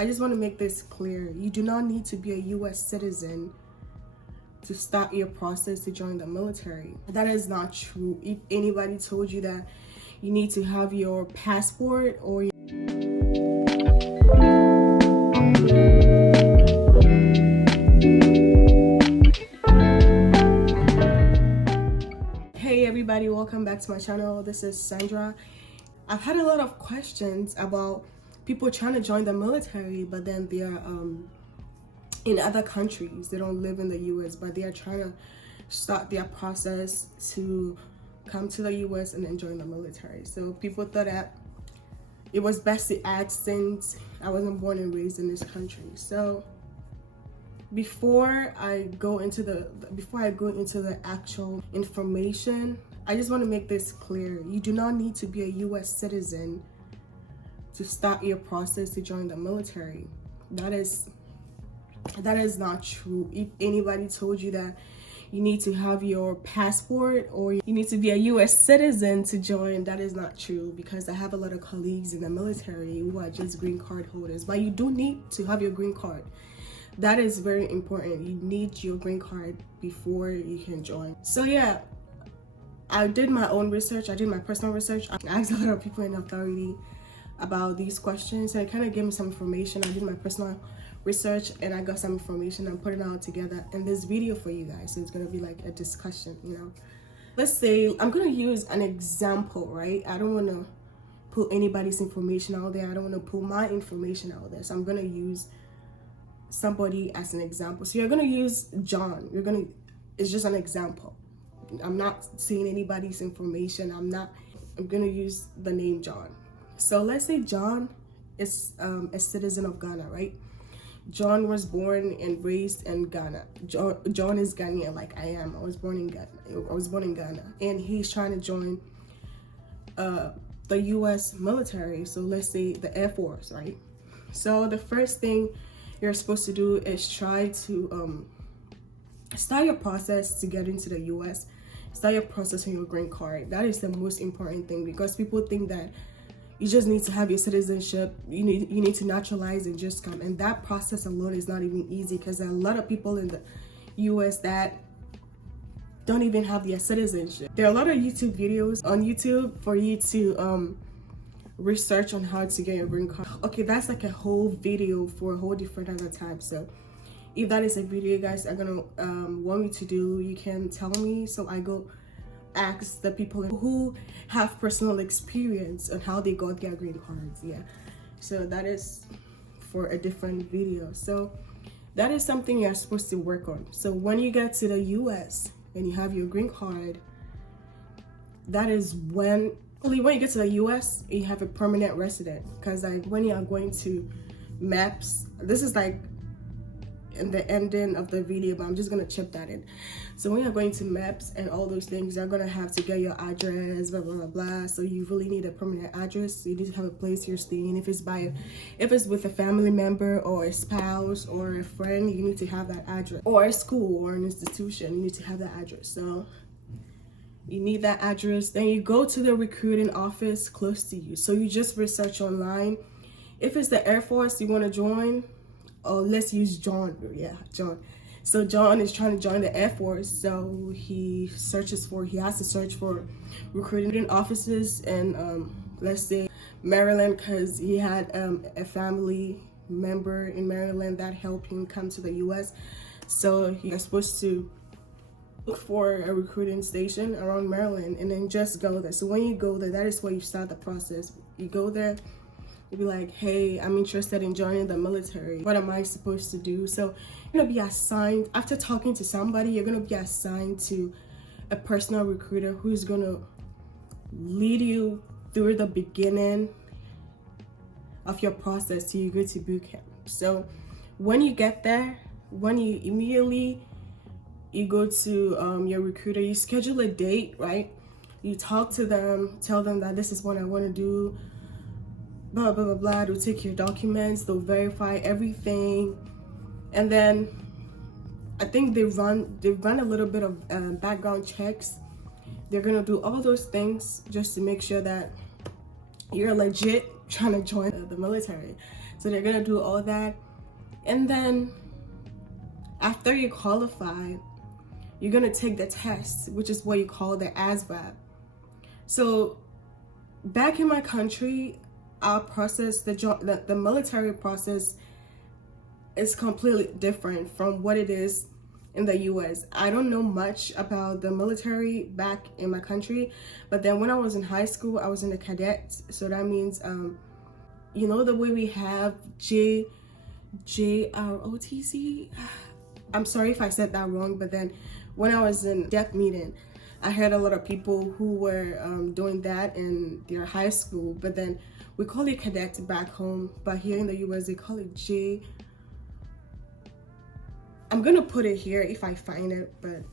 I just want to make this clear. You do not need to be a US citizen to start your process to join the military. That is not true. If anybody told you that you need to have your passport or Hey everybody, welcome back to my channel. This is Sandra. I've had a lot of questions about people trying to join the military, but then they're in other countries. They don't live in the US, but they are trying to start their process to come to the US and then join the military. So people thought that it was best to ask since I wasn't born and raised in this country. So before I go into the actual information, I just want to make this clear. You do not need to be a US citizen to start your process to join the military. That is not true. If anybody told you that you need to have your passport or you need to be a US citizen to join, that is not true, because I have a lot of colleagues in the military who are just green card holders. But you do need to have your green card. That is very important. You need your green card before you can join. So yeah, I did my own research. I did my personal research. I asked a lot of people in authority about these questions, and it kind of gave me some information. I did my personal research and I got some information. I'm putting it all together in this video for you guys. So it's gonna be like a discussion, you know. Let's say I'm gonna use an example, right? I don't wanna put anybody's information out there. I don't wanna put my information out there. So I'm gonna use somebody as an example. So you're gonna use John. It's just an example. I'm not saying anybody's information. I'm gonna use the name John. So let's say John is a citizen of Ghana, right? John was born and raised in Ghana. John is Ghanaian, like I am. I was born in Ghana, and he's trying to join the U.S. military. So let's say the Air Force, right? So the first thing you're supposed to do is try to start your process to get into the U.S. Start your process on your green card. That is the most important thing, because people think that you just need to have your citizenship, you need to naturalize and just come. And that process alone is not even easy, because there are a lot of people in the US that don't even have their citizenship. There are a lot of YouTube videos on YouTube for you to research on how to get your green card. Okay, that's like a whole video for a whole different other time. So if that is a video you guys are gonna want me to do, you can tell me, so I go ask the people who have personal experience on how they got their green cards. Yeah, so that is for a different video. So that is something you're supposed to work on. So when you get to the US and you have your green card, that is when you get to the US you have a permanent resident. Because like when you are going to maps, this is like in the ending of the video, but I'm just gonna chip that in. So when you're going to maps and all those things, you're gonna have to get your address, blah blah blah blah. So you really need a permanent address. So you need to have a place you're staying. If it's with a family member or a spouse or a friend, you need to have that address. Or a school or an institution, you need to have that address. So you need that address. Then you go to the recruiting office close to you. So you just research online. If it's the Air Force you want to join, or let's use John. Yeah, John. So John is trying to join the Air Force. So he has to search for recruiting offices in let's say Maryland, because he had a family member in Maryland that helped him come to the US. So he's supposed to look for a recruiting station around Maryland and then just go there. So when you go there, that is where you start the process. You go there, you'll be like, hey, I'm interested in joining the military. What am I supposed to do? So you're gonna be assigned, after talking to somebody, you're gonna be assigned to a personal recruiter who's gonna lead you through the beginning of your process till you go to boot camp. So when you get there, you go to your recruiter, you schedule a date, right? You talk to them, tell them that this is what I want to do, blah blah blah blah. They'll take your documents, they'll verify everything, and then I think they run a little bit of background checks. They're gonna do all those things just to make sure that you're legit trying to join the military. So they're gonna do all that, and then after you qualify, you're gonna take the test, which is what you call the ASVAB. So back in my country, our process, the military process, is completely different from what it is in the US. I don't know much about the military back in my country, but then when I was in high school, I was in the cadets. So that means, you know, the way we have JROTC. I'm sorry if I said that wrong, but then when I was in deaf meeting, I heard a lot of people who were doing that in their high school, but then we call it cadets back home, but here in the US they call it I'm gonna put it here if I find it, but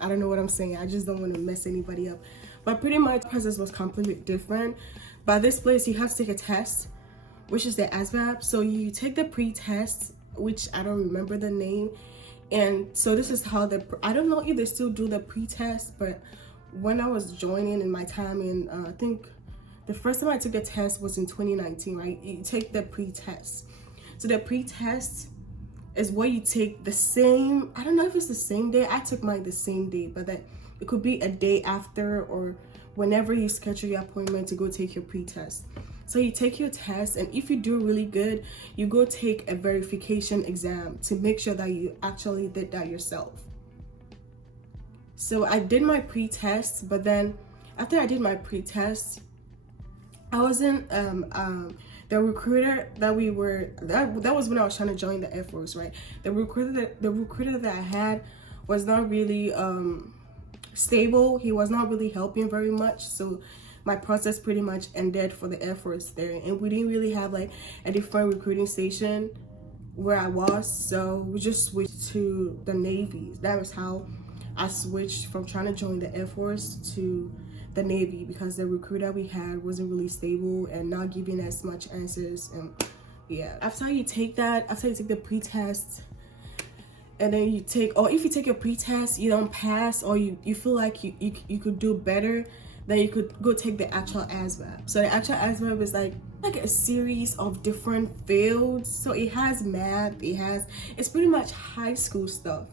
I don't know what I'm saying. I just don't want to mess anybody up. But pretty much the process was completely different. By this place, you have to take a test, which is the ASVAB. So you take the pre-test, which I don't remember the name. And so this is how I don't know if they still do the pre-test, but when I was joining in my time in, I think the first time I took a test was in 2019, right? You take the pre-test. So the pre-test is what you take the same, I don't know if it's the same day. I took mine the same day, but that it could be a day after or whenever you schedule your appointment to go take your pre-test. So you take your test, and if you do really good, you go take a verification exam to make sure that you actually did that yourself. So I did my pre-test, but then after I did my pre-test, I wasn't the recruiter that we were, that was when I was trying to join the Air Force, right? The recruiter that I had was not really stable. He was not really helping very much. So my process pretty much ended for the Air Force there. And we didn't really have like a different recruiting station where I was. So we just switched to the Navy. That was how I switched from trying to join the Air Force to the Navy, because the recruiter we had wasn't really stable and not giving as much answers. And yeah, after you take the pre-test, and then you take, or if you take your pre-test, you don't pass, or you feel like you could do better, then you could go take the actual ASVAB. So the actual ASVAB is like a series of different fields. So it has math, it's pretty much high school stuff.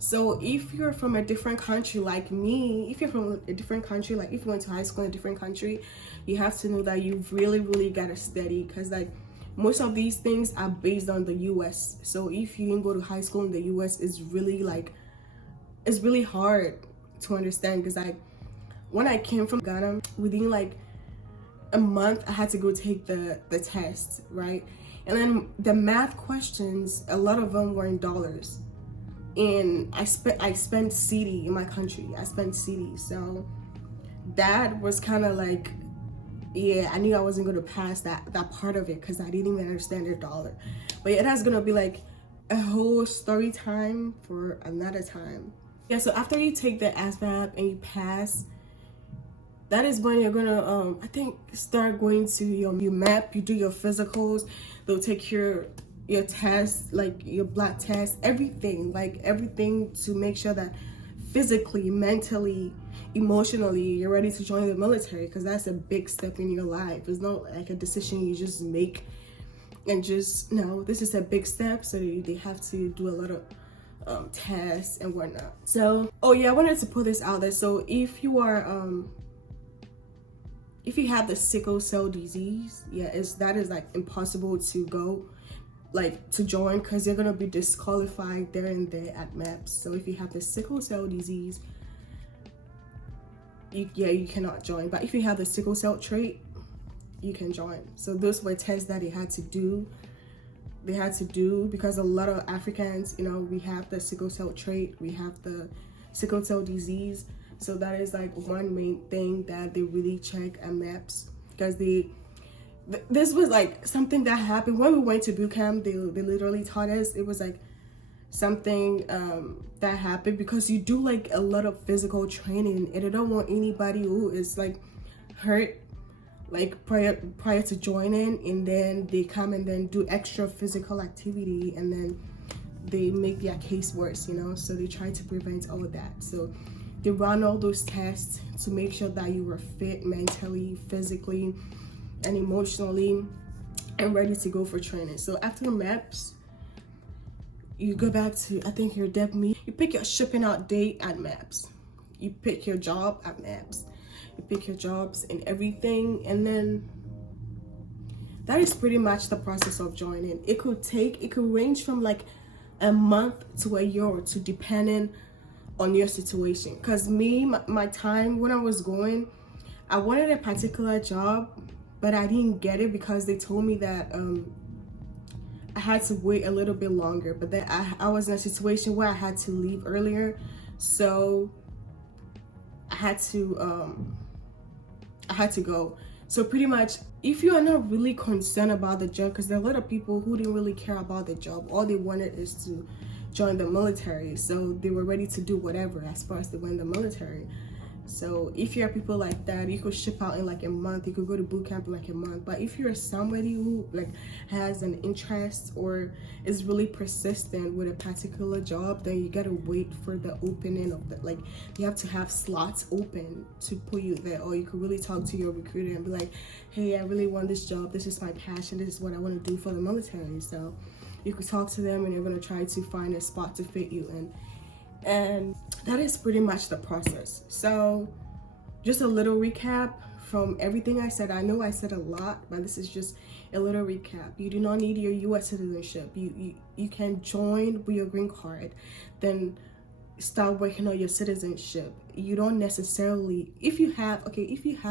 So if you're from a different country like me, if you're from a different country, like if you went to high school in a different country, you have to know that you really gotta study, because like most of these things are based on the US. So if you didn't go to high school in the US, it's really hard to understand, because like when I came from Ghana, within like a month I had to go take the test, right? And then the math questions, a lot of them were in dollars. And I spent cedi in my country. I spent cedi, so that was kind of like, yeah, I knew I wasn't going to pass that part of it, because I didn't even understand their dollar. But yeah, that's going to be like a whole story time for another time. Yeah, so after you take the ASVAB and you pass, that is when you're gonna I think start going to your map. You do your physicals. They'll take your test, like your blood test, everything to make sure that physically, mentally, emotionally you're ready to join the military, because that's a big step in your life. It's not like a decision you just make and just, no, this is a big step. So they have to do a lot of tests and whatnot. So oh yeah, I wanted to put this out there. So if you are if you have the sickle cell disease, yeah, that is like impossible to go, like to join, because you're gonna be disqualified there and there at MAPS. So if you have the sickle cell disease, you cannot join. But if you have the sickle cell trait, you can join. So those were tests that they had to do, because a lot of Africans, you know, we have the sickle cell trait, we have the sickle cell disease. So that is like one main thing that they really check at MAPS, because this was like something that happened when we went to boot camp. They literally taught us, it was like something that happened because you do like a lot of physical training, and they don't want anybody who is like hurt like prior to joining, and then they come and then do extra physical activity, and then they make their case worse, you know. So they try to prevent all of that. So they run all those tests to make sure that you were fit mentally, physically, and emotionally. and ready to go for training. So after maps, you go back to, I think, your dev meet. You pick your shipping out date at maps. You pick your job at maps. You pick your jobs and everything, and then that is pretty much the process of joining. It could range from like a month to a year or two, depending on your situation. Because my time when I was going, I wanted a particular job, but I didn't get it because they told me that I had to wait a little bit longer. But then I was in a situation where I had to leave earlier, so I had to go. So pretty much, if you are not really concerned about the job, because there are a lot of people who didn't really care about the job, all they wanted is to join the military, so they were ready to do whatever as far as they went in the military. So if you're people like that, you could ship out in like a month. You could go to boot camp in like a month. But if you're somebody who like has an interest or is really persistent with a particular job, then you gotta wait for the opening of the, like, you have to have slots open to put you there. Or you could really talk to your recruiter and be like, hey, I really want this job. This is my passion. This is what I want to do for the military. So you could talk to them, and they're gonna try to find a spot to fit you in. And that is pretty much the process. So just a little recap from everything I said. I know I said a lot, but this is just a little recap. You do not need your US citizenship. You can join with your green card, then start working on your citizenship. You don't necessarily, if you have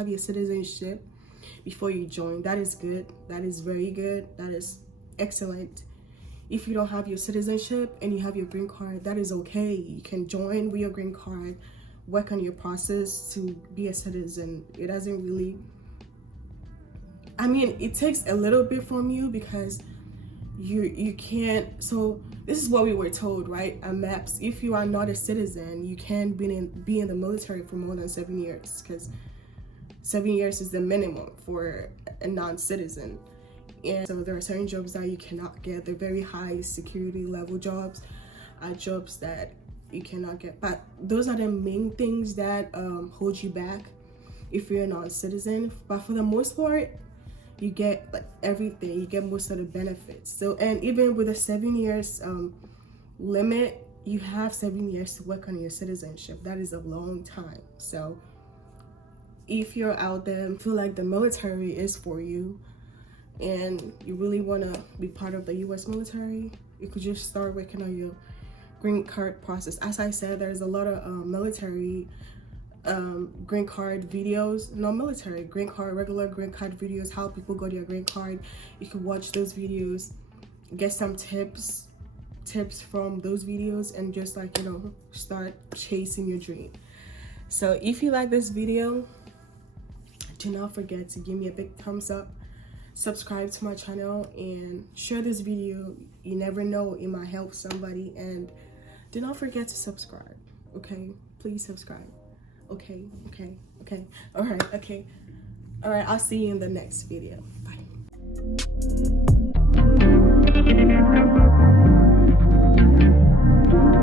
your citizenship before you join, that is good. That is very good. That is excellent. If you don't have your citizenship and you have your green card, that is okay. You can join with your green card, work on your process to be a citizen. It doesn't really, I mean, it takes a little bit from you because you can't. So this is what we were told, right? At MAPS, if you are not a citizen, you can't be in the military for more than 7 years, because 7 years is the minimum for a non-citizen. And so there are certain jobs that you cannot get. They're very high security level jobs, jobs that you cannot get. But those are the main things that hold you back if you're a non-citizen. But for the most part, you get like everything. You get most of the benefits. So, and even with a 7 years limit, you have 7 years to work on your citizenship. That is a long time. So if you're out there and feel like the military is for you, and you really want to be part of the US military, you could just start working on your green card process. As I said, there's a lot of military green card videos, not military, green card, regular green card videos, how people got their green card. You can watch those videos, get some tips from those videos, and just like, you know, start chasing your dream. So if you like this video, do not forget to give me a big thumbs up, subscribe to my channel, and share this video. You never know, it might help somebody. And do not forget to subscribe, okay? Please subscribe. Okay. All right, I'll see you in the next video. Bye.